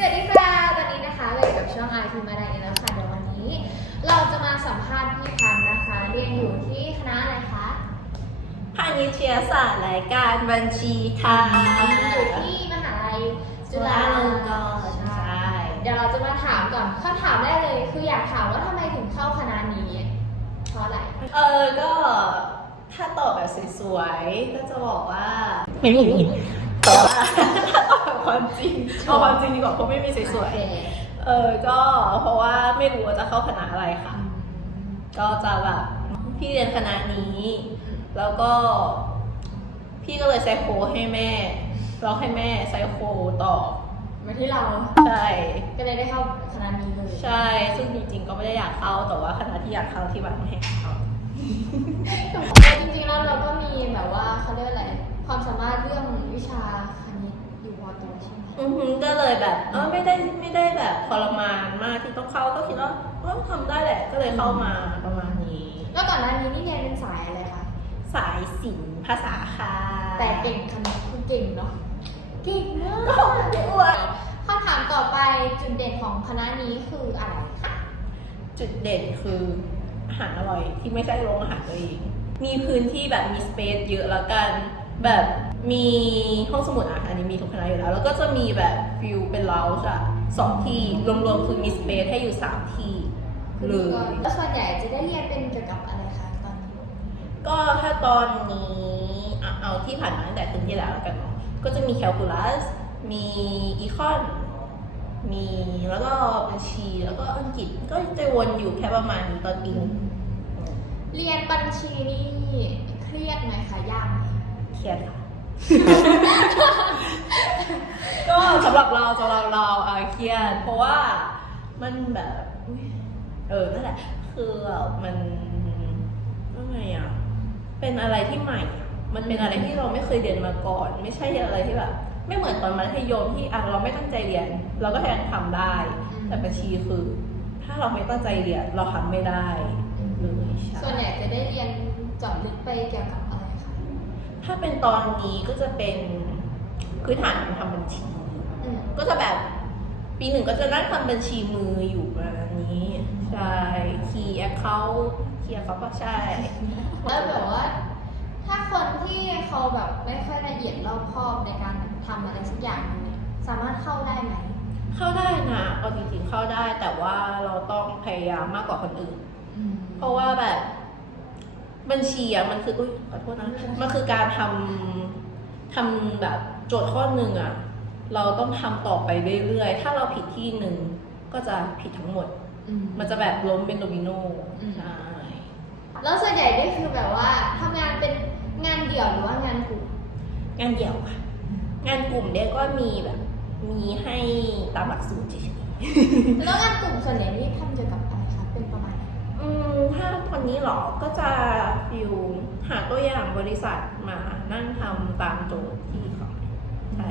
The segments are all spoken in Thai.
สวัสดีค่ะตอนนี้นะคะเราอยู่กับช่องไอทีมาไดกันแล้วค่ะเดี๋ยววันนี้ เราจะมาสัมภาษณ์พี่พันธ์นะคะ เรียนอยู่ที่คณะอะไรคะพาณิชยศาสตร์และการบัญชีค่ะอยู่ที่มหาลัยจุฬาลงกรณ์ใช่เดี๋ยวเราจะมาถามก่อนคำถามแรกเลย คืออยากถามว่าทำไมถึงเข้าคณะนี้เพราะอะไรเออก็ถ้าตอบแบบสวยๆก็จะบอกว่าแต่ว่าถ้าตอบแบบ ความจริงเอาความจริงดีกว่าเพราะไม่มีสวยๆเออก็เพราะว่าไม่รู้ว่าจะเข้าคณะอะไรค่ะ ก็จะแบบพี่เรียนคณะนี้ แล้วก็ พี่ก็เลยไซโคให้แม่แล้วให้แม่ไซโคต่อมาที่เราใช่ก็เลยได้เข้าคณะนี้เลยใช่ ซึ่งจริงๆก็ไม่ได้อยากเข้าแต่ว่าคณะที่อยากเข้าที่บ้านไม่ให้เข้าแต่จริงๆแล้วเราก็มีแบบว่าเขาเรียกอะไรความสามารถเรื่องวิชาค อือหือก็เลยแบบเออไม่ได้ไม่ได้แบบทรมานมากที่ต้องเข้าก็คิดว่าเออทำได้แหละก็เลยเข้ามาประมาณนี้ แล้วก่อนหน้านี้นี่เรียนเป็นสายอะไรคะสายศิลป์ภาษาค่ะแต่เก่งคณิตคือเก่งเนาะเก่งมากไม่อ้วนคำถามต่อไปจุดเด่นของคณะนี้คืออะไรคะจุดเด่นคืออาหารอร่อยที่ไม่ใช่โรงอาหารตัวเองมีพื้นที่แบบมีสเปซเยอะแล้วกันแบบ มีห้องสมุดอะอันนี้มีทุกคณะอยู่แล้ว แล้วก็จะมีแบบฟิลเป็นเลาส์อะสองที่รวมๆคือมีสเปซให้อยู่สามที่เลยแล้วส่วนใหญ่จะได้เรียนเป็นเกี่ยวกับอะไรคะตอนนี้ก็ถ้าตอนนี้เอาเอาที่ผ่านมาตั้งแต่เทอมที่แล้วแล้วกันเนาะก็จะมีแคลคูลัส มีอีคอน มีแล้วก็บัญชี แล้วก็อังกฤษก็จะวนอยู่แค่ประมาณนี้ตอนปีหนึ่งเรียนบัญชีนี่เครียดไหมคะยากไหมเครียดค่ะ ก็สำหรับเราสำหรับเราอะเครียดเพราะว่ามันแบบอุ๊ยเออนั่นแหละ คือแบบมันว่าไงอะเป็นอะไรที่ใหม่อะมันเป็นอะไรที่เราไม่เคยเรียนมาก่อน ไม่ใช่อะไรที่แบบ ไม่เหมือนตอนมัธยมที่อะเราไม่ตั้งใจเรียน เราก็แทนทำได้แต่บัญชีคือ ถ้าเราไม่ตั้งใจเรียนเราทำไม่ได้เลยใช่ ส่วนใหญ่จะได้เรียนเจาะลึกไปเกี่ยวกับ ถ้าเป็นตอนนี้ก็จะเป็นพื้นฐานการทำบัญชี อืมก็จะแบบปีหนึ่งก็จะนั่งทำบัญชีมืออยู่ประมาณนี้ ใช่คีย์แอคเคาท์คีย์แอคเคาท์ก็ใช่ แล้วแบบว่า ถ้าคนที่เขาแบบไม่ค่อยละเอียดรอบคอบในการทำอะไรสักอย่างหนึงเนี่ยสามารถเข้าได้ไหมเข้าได้นะเอาจริงๆเข้าได้แต่ว่าเราต้องพยายามมากกว่าคนอื่น เพราะว่าแบบ บัญชีอะมันคืออุ้ยขอโทษนะมันคือการทำทำแบบโจทย์ข้อหนึ่งอะเราต้องทำต่อไปเรื่อยๆ ถ้าเราผิดที่หนึ่งก็จะผิดทั้งหมดมันจะแบบล้มเป็นโดมิโนอืม ใช่แล้วส่วนใหญ่นี่คือแบบว่าทำงานเป็นงานเดี่ยวหรือว่างานกลุ่มงานเดี่ยวค่ะ งานกลุ่มเนี่ยก็มีแบบ มีให้ตามหลักสูตรเฉยแล้วงานกลุ่มส่วนใหญ่นี่ทำเกี่ยวกับอะไรคะเป็นประมาณไหนๆ อืมถ้าตอนนี้เหรอ ก็จะฟิวหาตัวอย่างบริษัทมานั่งทำตามโจทย์ที่เขาใช่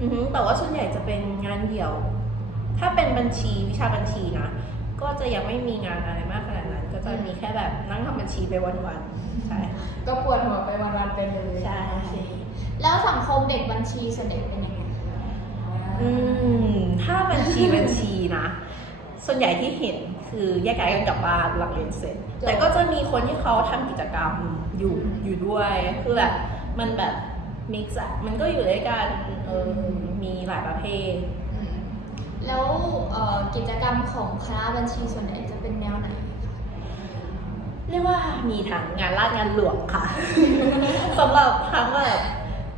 อือฮึแต่ว่าส่วนใหญ่จะเป็นงานเดี่ยว ถ้าเป็นบัญชีวิชาบัญชีนะ ก็จะยังไม่มีงานอะไรมากขนาดนั้น ก็จะมีแค่แบบนั่งทำบัญชีไปวันๆ ใช่ ก็ปวดหัวไปวันๆไปเลย ใช่โอเคแล้วสังคมเด็กบัญชีส่วนใหญ่เป็นยังไงอืม ถ้าบัญชีบัญชีนะ ส่วนใหญ่ที่เห็น คือแยกย้ายกันกลับบ้านหลังเรียนเสร็จ แต่ก็จะมีคนที่เขาทำกิจกรรมอยู่อยู่ด้วย คือแบบมันแบบมิกซ์อะมันก็อยู่ด้วยกันเออมีหลายประเภทอืมแล้วเอ่อกิจกรรมของคณะบัญชีส่วนใหญ่จะเป็นแนวไหนคะเรียกว่ามีทั้งงานราชงานหลวงค่ะสำหรับทั้งแบบ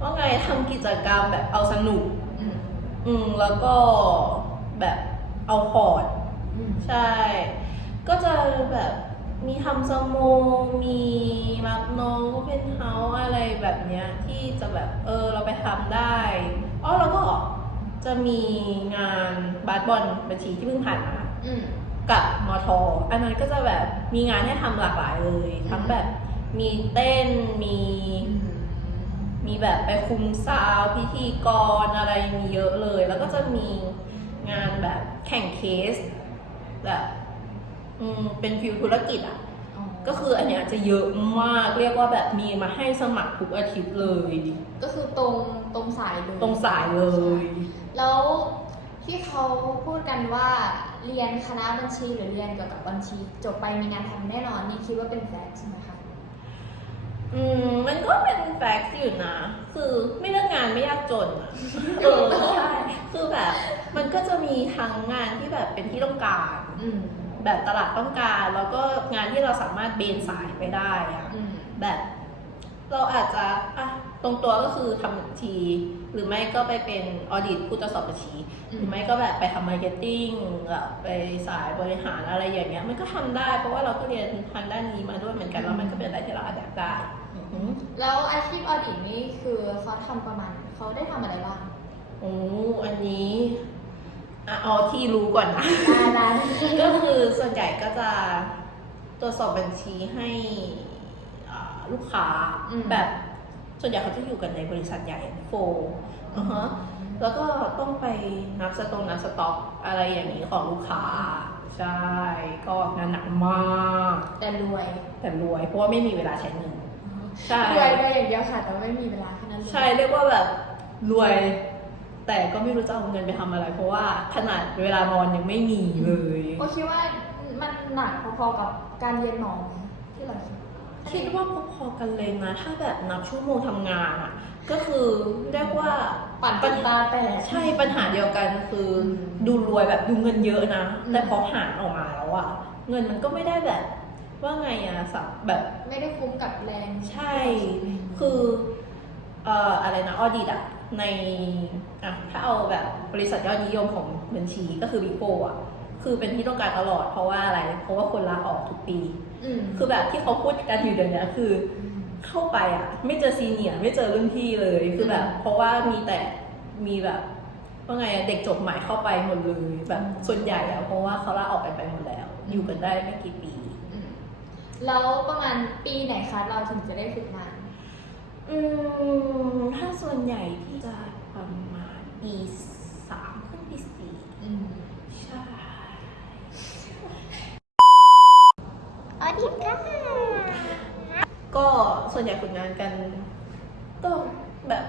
ว่าไงทำกิจกรรมแบบเอาสนุก อืมอืมแล้วก็แบบเอาพอร์ตอืม ใช่ ก็จะแบบมีทำสโมมีรับน้องเป็นเฮาอะไรแบบเนี้ยที่จะแบบเออเราไปทำได้อ๋อแล้วก็จะมีงานบาสบอลบัญชีที่เพิ่งผ่านมาอืมกับมทอันนั้นก็จะแบบมีงานให้ทำหลากหลายเลย ทั้งแบบมีเต้นมีมีแบบไปคุมซาวด์พิธีกรอะไรมีเยอะเลย แล้วก็จะมีงานแบบแข่งเคส แบบอืมเป็นฟิวธุรกิจอะอ๋อก็คืออันเนี้ยจะเยอะมากเรียกว่าแบบมีมาให้สมัครทุกอาทิตย์เลย ก็คือตรงตรงสายเลยตรงสายเลย แล้วที่เขาพูดกันว่าเรียนคณะบัญชีหรือเรียนเกี่ยวกับบัญชี จบไปมีงานทำแน่นอนนี่คิดว่าเป็นแฟกต์ใช่ไหมคะอืมมันก็เป็นแฟกต์อยู่นะ คือไม่เลือกงานไม่ยากจนอะเออใช่ คือแบบ มันก็จะมีทั้งงานที่แบบเป็นที่ต้องการ อืมแบบตลาดต้องการ แล้วก็งานที่เราสามารถเบนสายไปได้อะอืมแบบเราอาจจะอะตรงตัวก็คือทำบัญชี หรือไม่ก็ไปเป็นออดิตผู้ตรวจสอบบัญชี หรือไม่ก็แบบไปทำมาร์เก็ตติ้งแบบไปสายบริหารอะไรอย่างเงี้ย มันก็ทำได้เพราะว่าเราก็เรียนทางด้านนี้มาด้วยเหมือนกันแล้วมันก็เป็นอะไรที่เราอาจจะได้อือหือ แล้วอาชีพออดิตนี่คือเขาทำประมาณเขาได้ทำอะไรบ้างโอ้อันนี้อะเอาที่รู้ก่อนนะ ได้ ก็คือส่วนใหญ่ก็จะตรวจสอบบัญชีให้อ่าลูกค้าแบบ ส่วนใหญ่เขาจะอยู่กันในบริษัทใหญ่โฟอือฮะแล้วก็ต้องไปนับสตงนับสต็อกอะไรอย่างนี้ของลูกค้า ใช่ก็งานหนักมากแต่รวยแต่รวยเพราะว่าไม่มีเวลาใช้เงินใช่ รวยรวยอย่างเดียวค่ะแต่ว่าไม่มีเวลาแค่นั้นเลยใช่เรียกว่าแบบรวย แต่ก็ไม่รู้จะเอาเงินไปทำอะไร เพราะว่าขนาดเวลานอนยังไม่มีเลยโอคิดว่ามันหนักพอๆกับการเรียนหมอไหมที่เราคิดคิดว่าพอๆกันเลยนะ ถ้าแบบนับชั่วโมงทำงานอะ ก็คือเรียกว่าปั่นปัญตาหาแตกใช่ปัญหาเดียวกันคืออมดูรวยแบบดูเงินเยอะนะอืมแต่พอหารออกมาแล้วอะ เงินมันก็ไม่ได้แบบ ว่าไงอะสับแบบไม่ได้คุ้มกับแรง ใช่ คือเอ่ออะไรนะออดิตอะ ในอะถ้าเอาแบบบริษัทยอดนิยมของบัญชีก็คือวิโก้อะคือเป็นที่ต้องการตลอดเพราะว่าอะไร เพราะว่าคนลาออกทุกปีอืมคือแบบที่เขาพูดกันอยู่เดี๋ยวนี้คือ เข้าไปอะไม่เจอซีเนียร์ไม่เจอรุ่นพี่เลยคือแบบ เพราะว่ามีแต่มีแบบว่าไงอะเด็กจบใหม่เข้าไปหมดเลยแบบส่วนใหญ่อะเพราะว่าเขาลาออกกันไปหมดแล้ว อยู่กันได้ไม่กี่ปีอืมแล้วประมาณปีไหนคะเราถึงจะได้ฝึกงาน อืมถ้าส่วนใหญ่ที่จะประมาณปีสามขึ้นปีสี่อืมใช่ออดิตค่ะก็ส่วนใหญ่ฝึกงานกันก็แบบ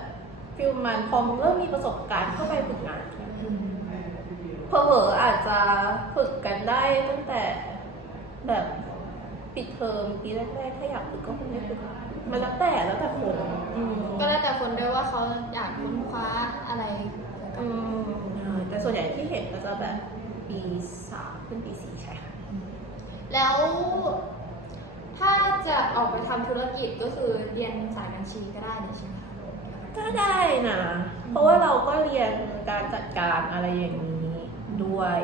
ฟิลมันพอเริ่มมีประสบการณ์เข้าไปฝึกงานกันอืมเพอเผลอๆอาจจะฝึกกันได้ตั้งแต่แบบ ปิดเทอมปีแรกๆถ้าอยากฝึกก็คงได้ฝึกมันแล้วแต่แล้วแต่คนอืมก็แล้วแต่คนด้วยว่าเขาอยากค้นคว้าอะไรเกี่ยวกับอืมใช่แต่ส่วนใหญ่ที่เห็นก็จะแบบปีสามขึ้นปีสี่ใช่ค่ะแล้วถ้าจะออกไปทำธุรกิจก็คือเรียนสายบัญชีก็ได้เลยใช่ไหมคะก็ได้นะ เพราะว่าเราก็เรียนการจัดการอะไรอย่างนี้ด้วย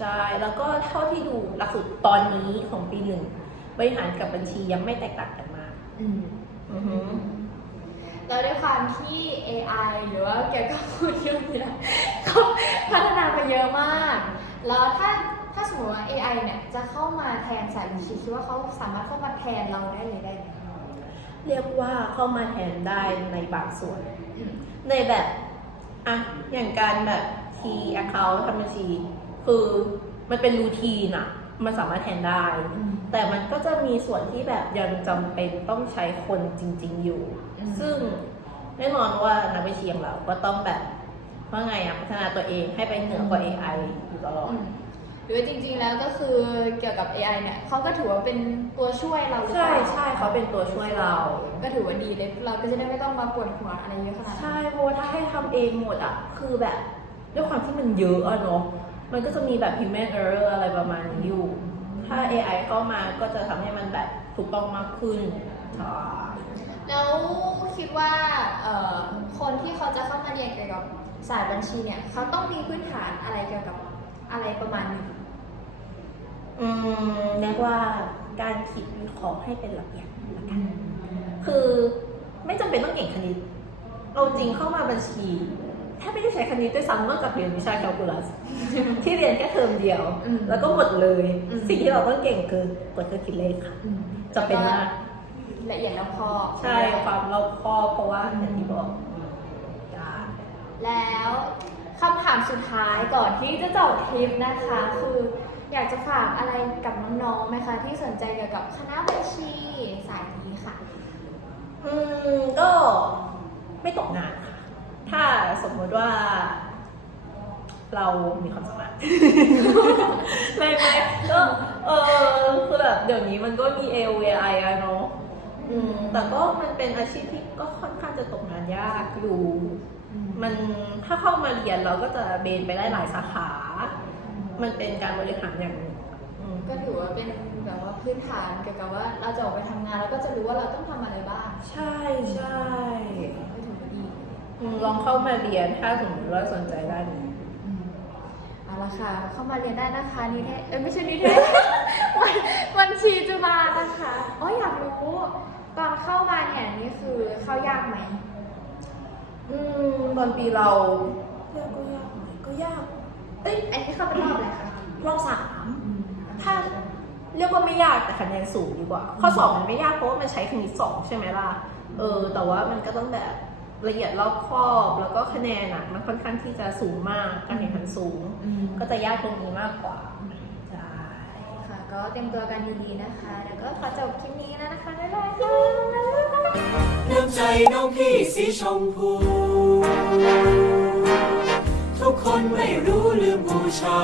ใช่ แล้วก็เท่าที่ดูหลักสูตรตอนนี้ของปีหนึ่งบริหารกับบัญชียังไม่แตกต่างกันมากอืมอือฮึแล้วด้วยความที่ AI หรือว่าเกี่ยวกับพูดเรื่องเนี่ยเขาพัฒนาไปเยอะมาก แล้วถ้าถ้าสมมติว่า AI เนี่ยจะเข้ามาแทนสายบัญชีคิดว่าเขาสามารถเข้ามาแทนเราได้เลยได้ไหมเรียกว่าเข้ามาแทนได้ในบางส่วน อืมในแบบอะอย่างการแบบคีย์ account ทำบัญชี คือมันเป็นรูทีนอะมันสามารถแทนได้ แต่มันก็จะมีส่วนที่แบบยังจำเป็นต้องใช้คนจริง ๆ อยู่ อืม ซึ่งแน่นอนว่านักวิเชียงเราก็ต้องแบบว่าไงอะพัฒนาตัวเองให้ไปเหนือกว่า AI อยู่ตลอดอืมหรือว่าจริงๆแล้วก็คือเกี่ยวกับ AI เนี่ยเขาก็ถือว่าเป็นตัวช่วยเราหรือเปใช่ล่าใช่เขาเป็นตัวช่วยเรา ก็ถือว่าดีเลยเราก็จะได้ไม่ต้องมาปวดหัวอะไรเยอะขนาดนั้น ใช่เพราะว่าถ้าให้ทำเองหมดอะคือแบบด้วยความที่มันเยอะอะเนาะ มันก็จะมีแบบ human error อะไรประมาณนี้อยู่ ถ้า AI เข้ามาก็จะทำให้มันแบบถูกต้องมากขึ้นใช่แล้วคิดว่าเอ่อคนที่เขาจะเข้ามาเรียนเกี่ยวกับสายบัญชีเนี่ยเขาต้องมีพื้นฐานอะไรเกี่ยวกับอะไรประมาณหนึงอืมเรียกว่าการคิดวิเคราะห์ให้เป็นระเบียบละกันคือไม่จำเป็นต้องเก่งคณิตเอาจริงเข้ามาบัญชี แทบไม่ได้ใช้คณิตด้วยซ้ำนอกจากเรียนวิชาแคลคูลัสที่เรียนแค่เทอมเดียว อืม แล้วก็หมดเลย อืม สิ่งที่เราต้องเก่งคือกดเครื่องคิดเลขค่ะจำเป็นมากละเอียดรอบคอบใช่ความรอบคอบเพราะว่าอย่างที่บอกจ้า แล้วคำถามสุดท้ายก่อนที่จะจบทริปนะคะ คืออยากจะฝากอะไรกับน้องๆไหมคะ ที่สนใจเกี่ยวกับคณะบัญชีสายนี้ค่ะ อืมก็ไม่ตกงานค่ะ ถ้าสมมติว่า เรามีความสามารถเลยไหมก็เออคือแบบเดี๋ยวนี้มันก็มี AOAI อะเนาะอืมแต่ก็มันเป็นอาชีพที่ก็ค่อนข้างจะตกงานยากอยู่ มันถ้าเข้ามาเรียนเราก็จะเบนไปได้หลายสาขา มันเป็นการบริหารอย่างหนึ่งอืมก็ถือว่าเป็นแบบว่าพื้นฐานเกี่ยวกับว่าเราจะออกไปทำงานแล้วก็จะรู้ว่าเราต้องทำอะไรบ้าง ใช่ใช่ก็ถือว่าดีอืม ลองเข้ามาเรียนถ้าสมมติว่าสนใจด้านนี้ เอาละค่ะ เข้ามาเรียนได้นะคะนิเทศเอ้ยไม่ใช่นิเทศ วันบัญชีจุฬานะคะอ๋ออยากรู้ ตอนเข้ามาเนี่ยนี่คือเข้ายากไหมอืมตอนปีเราเรียกก็ยากไหมก็ยากเอ้ยอันนี้เข้าเป็นรอบอะไรคะรอบสามถ้าเรียกว่าไม่ยากแต่คะแนนสูงดีกว่า ข้อสอบมันไม่ยากเพราะว่ามันใช้คณิตสองใช่ไหมล่ะเออ แต่ว่ามันก็ต้องแบบ ละเอียดรอบคอบ แล้วก็คะแนนอะมันค่อนข้างที่จะสูงมากการแข่งขันสูง ก็จะยากตรงนี้มากกว่าใช่ค่ะ ก็เตรียมตัวกันดีๆนะคะ แล้วก็ขอจบคลิปนี้แล้วนะคะบ๊ายบายค่ะน้ำใจน้องพี่สีชมพู ทุกคนไม่รู้ลืมบูชา